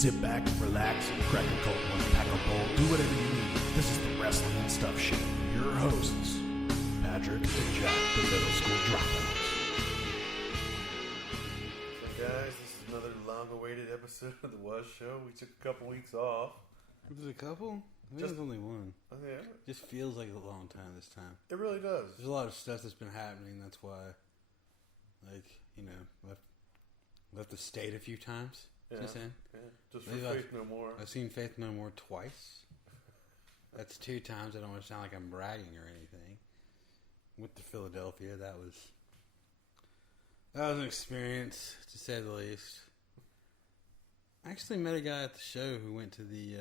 Sit back, relax, crack a cold one, pack a bowl, do whatever you need. This is the Wrestling and Stuff Show. Your hosts, Patrick and Jack, the middle school dropouts. So guys, this is another long-awaited episode of the W.A.S.S show. We took a couple weeks off. Was it a couple? I think it was only one. Yeah. Just feels like a long time this time. It really does. There's a lot of stuff that's been happening. That's why, left the state a few times. Yeah. Just saying. Yeah. Just for Faith No More. I've seen Faith No More twice. That's 2 times. I don't want to sound like I'm bragging or anything. Went to Philadelphia. That was an experience, to say the least. I actually met a guy at the show who went to the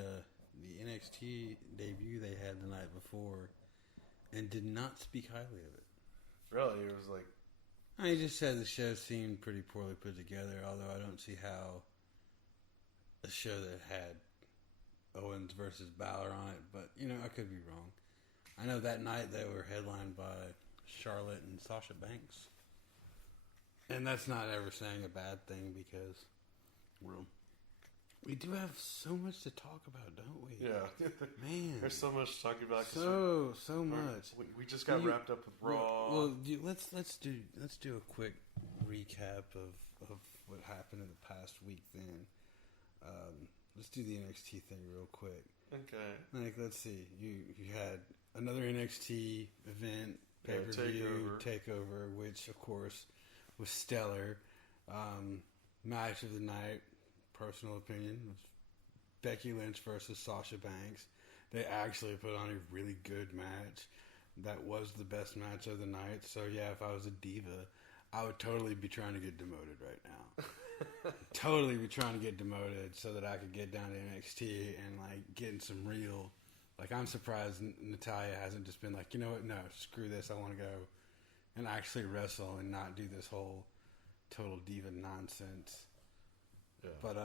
NXT debut they had the night before and did not speak highly of it. Really? It was like... He just said the show seemed pretty poorly put together, although I don't see how a show that had Owens versus Balor on it, but, I could be wrong. I know that night they were headlined by Charlotte and Sasha Banks. And that's not ever saying a bad thing because we do have so much to talk about, don't we? Yeah. Man. There's so much to talk about. So much. We just got wrapped up with Raw. Well, let's do a quick recap of what happened in the past week then. Let's do the NXT thing real quick. Okay. Let's see. You had another NXT event, pay-per-view, takeover, which of course was stellar. Match of the night, personal opinion, was Becky Lynch versus Sasha Banks. They actually put on a really good match. That was the best match of the night. So yeah, if I was a diva, I would totally be trying to get demoted right now. Totally be trying to get demoted so that I could get down to NXT and get in some real. I'm surprised Natalya hasn't just been like, you know what? No, screw this. I want to go and actually wrestle and not do this whole total diva nonsense. Yeah. But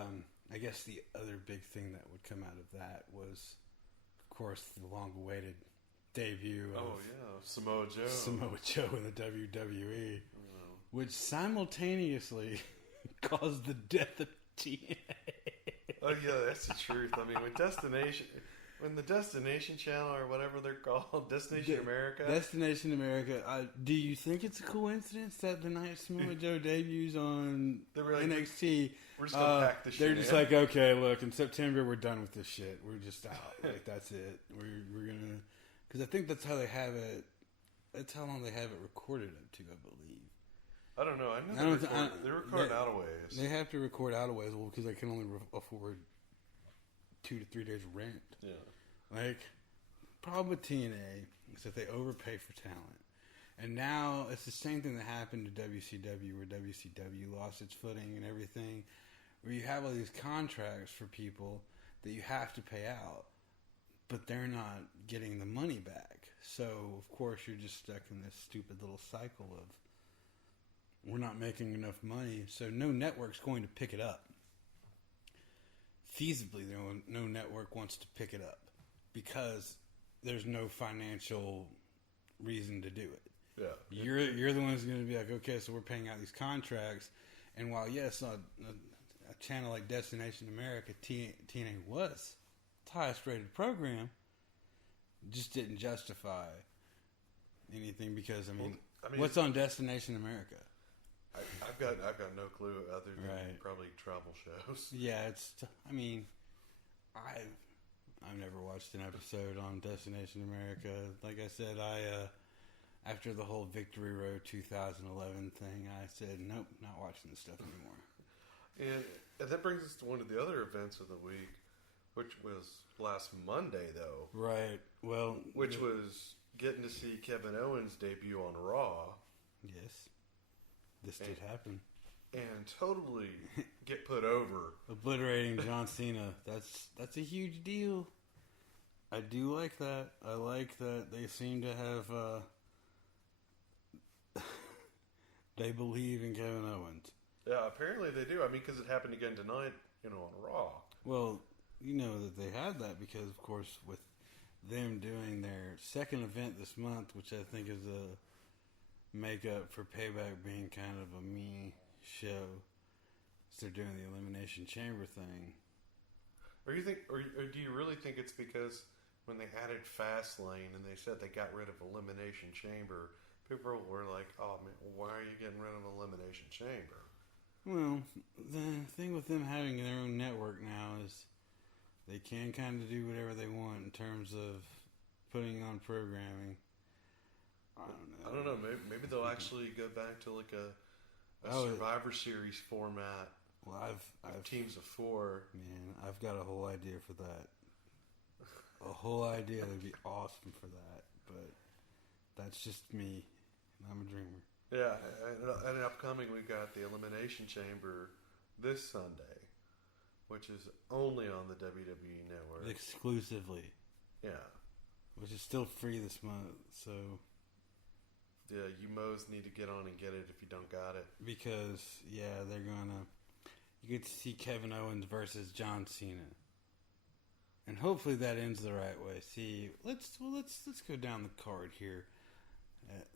I guess the other big thing that would come out of that was, of course, the long-awaited debut of Samoa Joe. Samoa Joe in the WWE, which simultaneously caused the death of TNA. Oh yeah, that's the truth. I mean, when the Destination Channel or whatever they're called, Destination America. Do you think it's a coincidence that the night Samoa Joe debuts on NXT, we're just gonna pack the shit? They're just like, okay, look, in September we're done with this shit. We're just out. That's it. We're gonna, because I think that's how they have it. That's how long they have it recorded up to, I believe. I don't know. I know they record out of ways. They have to record out of ways, because they can only afford 2 to 3 days rent. Yeah. Problem with TNA is that they overpay for talent. And now it's the same thing that happened to WCW, where WCW lost its footing and everything, where you have all these contracts for people that you have to pay out, but they're not getting the money back. So, of course, you're just stuck in this stupid little cycle of, we're not making enough money, so no network's going to pick it up. Feasibly, no network wants to pick it up because there's no financial reason to do it. Yeah, you're the ones going to be like, okay, so we're paying out these contracts, and while yes, a channel like Destination America, TNA was the highest rated program, just didn't justify anything because I mean what's on Destination America? I've got no clue other than probably travel shows. Yeah, I've never watched an episode on Destination America. Like I said, after the whole Victory Road 2011 thing, I said, nope, not watching this stuff anymore. And that brings us to one of the other events of the week, which was last Monday, though. Right. Well, which was getting to see Kevin Owens debut on Raw. Yes. This did happen. And totally get put over. Obliterating John Cena. That's a huge deal. I do like that. I like that they seem to have... they believe in Kevin Owens. Yeah, apparently they do. I mean, because it happened again tonight, on Raw. Well, you know that they had that because, of course, with them doing their second event this month, which I think is a makeup for Payback being kind of a me show. So they're doing the Elimination Chamber thing. Or do you really think it's because when they added Fastlane and they said they got rid of Elimination Chamber, people were like, "Oh man, why are you getting rid of Elimination Chamber?" Well, the thing with them having their own network now is they can kind of do whatever they want in terms of putting on programming. I don't know. Maybe they'll actually go back to like a Survivor Series format. Well, I've teams of 4. Man, I've got a whole idea for that. A whole idea would be awesome for that, but that's just me. I'm a dreamer. Yeah, and upcoming we got the Elimination Chamber this Sunday, which is only on the WWE Network. Exclusively. Yeah. Which is still free this month, so... Yeah, you Moes need to get on and get it if you don't got it. Because, yeah, they're gonna... You get to see Kevin Owens versus John Cena. And hopefully that ends the right way. See, let's go down the card here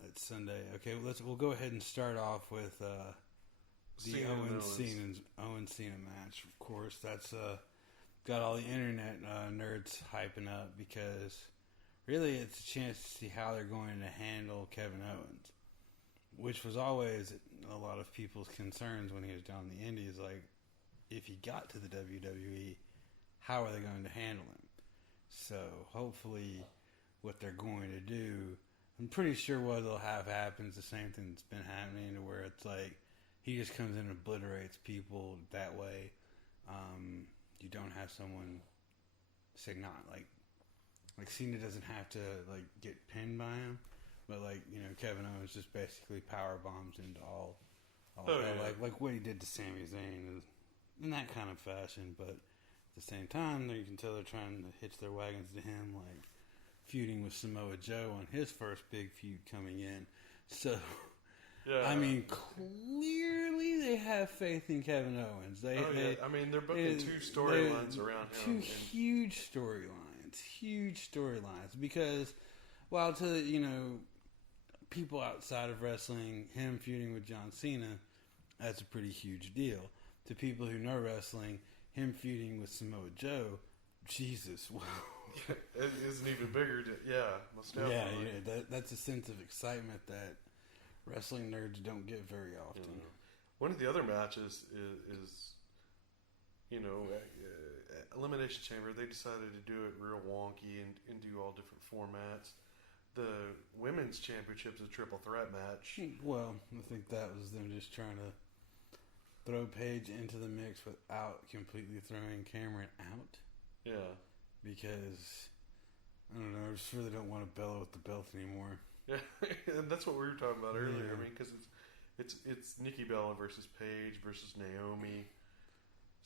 at Sunday. Okay, we'll go ahead and start off with the Owens Cena match. Of course, that's got all the internet nerds hyping up because really it's a chance to see how they're going to handle Kevin Owens, which was always a lot of people's concerns when he was down in the Indies. Like, if he got to the WWE, how are they going to handle him? So hopefully what they're going to do, I'm pretty sure what they'll have happens the same thing that's been happening, to where it's like he just comes in and obliterates people that way. You don't have someone like Cena doesn't have to like get pinned by him, but like, you know, Kevin Owens just basically power bombs into all like what he did to Sami Zayn in that kind of fashion. But at the same time, you can tell they're trying to hitch their wagons to him, like feuding with Samoa Joe on his first big feud coming in. So, yeah. I mean, clearly they have faith in Kevin Owens. I mean, they're booking 2 storylines around him. 2 huge storylines. Because while to, you know, people outside of wrestling, him feuding with John Cena, that's a pretty huge deal. To people who know wrestling, him feuding with Samoa Joe, Jesus, wow. It isn't even bigger. Most definitely. Yeah, that's a sense of excitement that wrestling nerds don't get very often. One of the other matches is you know, Elimination Chamber. They decided to do it real wonky and do all different formats. The women's championship is a triple threat match. Well, I think that was them just trying to throw Paige into the mix without completely throwing Cameron out. Yeah. Because, I don't know, I just really don't want to bellow with the belt anymore. Yeah, and that's what we were talking about earlier. I mean, because it's Nikki Bella versus Paige versus Naomi.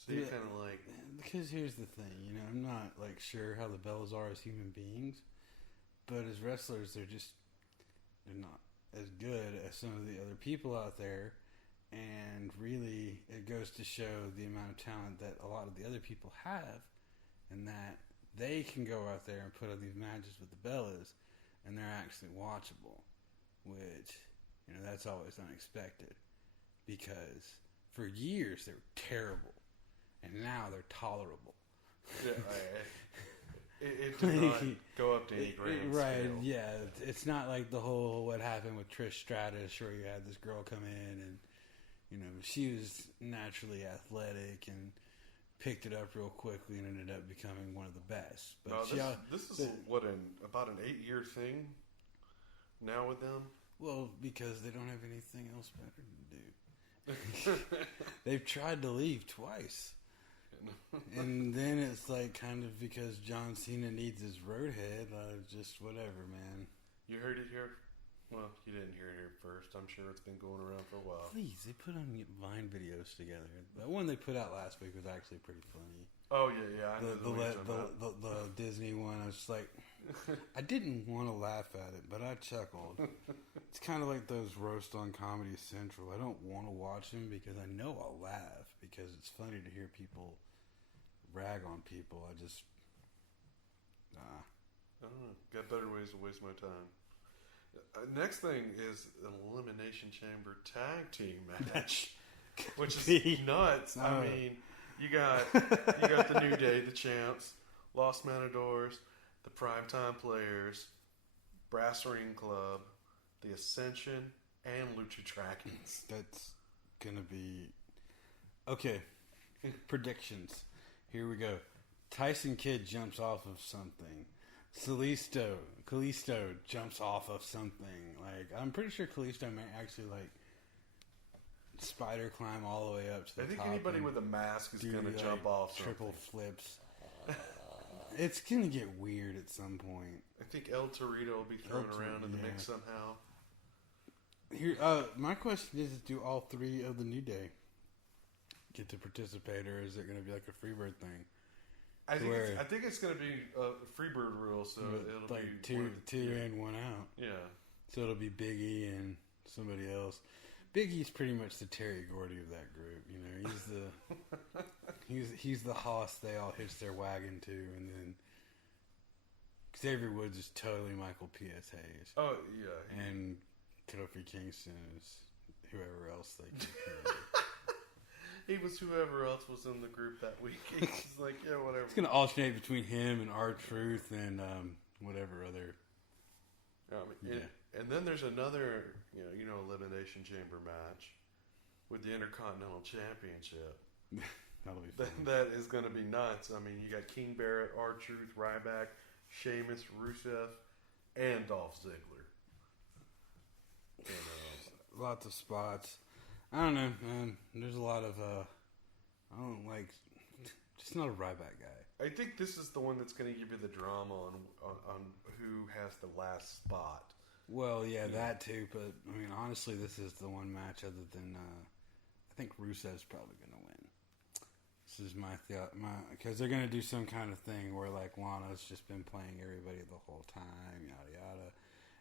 So you kind of like... Because here's the thing, you know, I'm not like sure how the Bellas are as human beings, but as wrestlers, they're not as good as some of the other people out there. And really, it goes to show the amount of talent that a lot of the other people have, and that they can go out there and put on these matches with the Bellas, and they're actually watchable, which, you know, that's always unexpected, because for years they were terrible, and now they're tolerable. Yeah, it did not go up to any grand right, scale. Yeah, it's not like the whole what happened with Trish Stratus, where you had this girl come in and, you know, she was naturally athletic and picked it up real quickly and ended up becoming one of the best. But this is about an 8-year thing now with them? Well, because they don't have anything else better to do. They've tried to leave twice. And then it's like kind of because John Cena needs his roadhead, just whatever, man. You heard it here? Well, you didn't hear it here first. I'm sure it's been going around for a while. Please, they put on Vine videos together. The one they put out last week was actually pretty funny. Oh, yeah. I know the Disney one, I was just like, I didn't want to laugh at it, but I chuckled. It's kind of like those roast on Comedy Central. I don't want to watch them because I know I'll laugh because it's funny to hear people rag on people. I just, I don't know. Got better ways to waste my time. Next thing is an Elimination Chamber tag team match, which is nuts. I mean, You got the New Day, the Champs, Lost Matadors, the Primetime Players, Brass Ring Club, the Ascension, and Lucha Dragons. That's gonna be okay. Predictions. Here we go. Tyson Kidd jumps off of something. Kalisto jumps off of something. Like, I'm pretty sure Kalisto may actually like spider climb all the way up to the top. I think anybody with a mask is going to jump off triple flips. It's going to get weird at some point. I think El Torito will be thrown around in the mix somehow. Here, my question is, do all three of the New Day get to participate, or is it going to be like a Freebird thing? I think it's going to be a Freebird rule, so it'll like be two in, one out. Yeah. So it'll be Big E and somebody else. Big E's pretty much the Terry Gordy of that group. You know, he's the hoss they all hitch their wagon to, and then Xavier Woods is totally Michael P.S. Hayes. Oh yeah. And Kofi Kingston is whoever else they keep. He was whoever else was in the group that week. He's like, yeah, whatever. It's going to alternate between him and R-Truth and whatever other. And then there's another, Elimination Chamber match with the Intercontinental Championship. That'll be fun. That is going to be nuts. I mean, you got King Barrett, R-Truth, Ryback, Sheamus, Rusev, and Dolph Ziggler. Lots of spots. I don't know, man. There's a lot of, I don't like, just not a Ryback guy. I think this is the one that's going to give you the drama on who has the last spot. Well, yeah, that too. But I mean, honestly, this is the one match other than I think Rusev's probably going to win. This is my because they're going to do some kind of thing where like Lana's just been playing everybody the whole time, yada yada.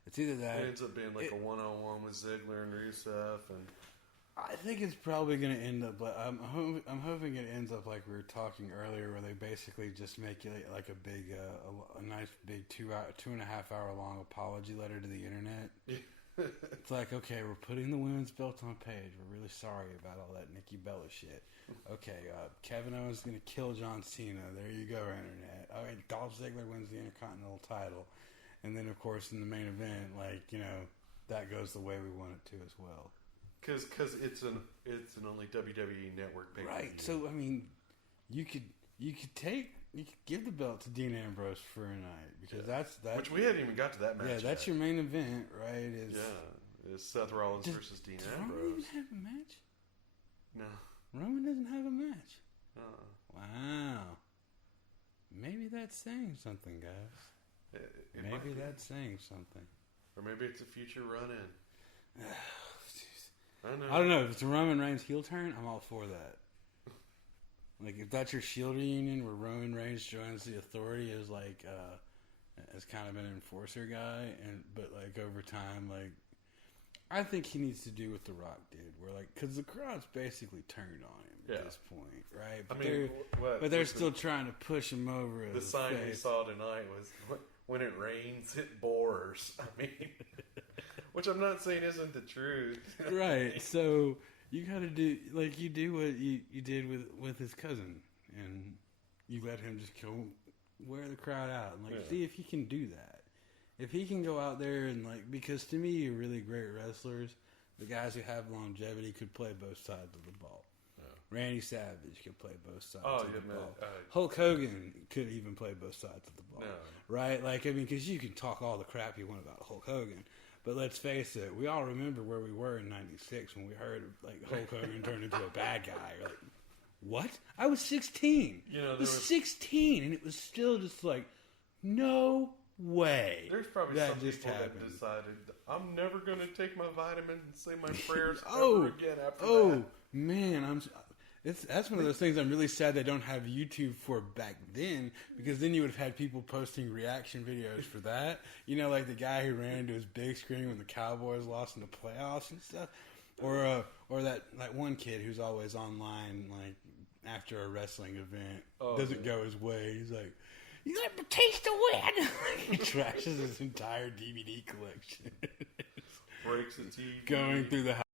It's either that it ends up being like a one-on-one with Ziggler and Rusev, and I think it's probably going to end up. But I'm hoping it ends up like we were talking earlier, where they basically just make it like a big, a nice big 2.5 hour long apology letter to the internet. It's like, okay, we're putting the women's belt on page. We're really sorry about all that Nikki Bella shit. Okay, Kevin Owens is going to kill John Cena. There you go, internet. All right, Dolph Ziggler wins the Intercontinental title. And then, of course, in the main event, that goes the way we want it to as well. Because it's an only WWE Network pay-per-view. Right. So, I mean, you could give the belt to Dean Ambrose for a night, because that's which we hadn't even got to that match. Yeah, that's your main event, right? Is Seth Rollins versus Dean Ambrose. Roman even have a match? No. Roman doesn't have a match. Uh-uh. Wow. Maybe that's saying something, guys. Maybe that's saying something. Or maybe it's a future run-in. I don't know. If it's a Roman Reigns heel turn, I'm all for that. Like, if that's your Shield reunion where Roman Reigns joins the Authority as as kind of an enforcer guy, but over time, I think he needs to do what The Rock did, where because the crowd's basically turned on him at this point, right? But they're still trying to push him over. The sign we saw tonight was, "When it rains, it bores." I mean, which I'm not saying isn't the truth, right? So you got to do you do what you did with his cousin, and you let him just go wear the crowd out and see if he can do that. If he can go out there and because to me, really great wrestlers, the guys who have longevity could play both sides of the ball. Yeah. Randy Savage could play both sides of the ball. Hulk Hogan could even play both sides of the ball. No. Right? because you can talk all the crap you want about Hulk Hogan, but let's face it, we all remember where we were in '96 when we heard Hulk Hogan turned into a bad guy. You're like, what? I was 16. I was 16, and it was still just no way. There's probably some people that decided, I'm never going to take my vitamin and say my prayers ever again after that. Man, that's one of those things I'm really sad they don't have YouTube for back then, because then you would have had people posting reaction videos for that. The guy who ran into his big screen when the Cowboys lost in the playoffs and stuff. Or that one kid who's always online after a wrestling event, doesn't go his way. He's like, "You let Batista win!" He trashes his entire DVD collection. Breaks the TV. Going through the house.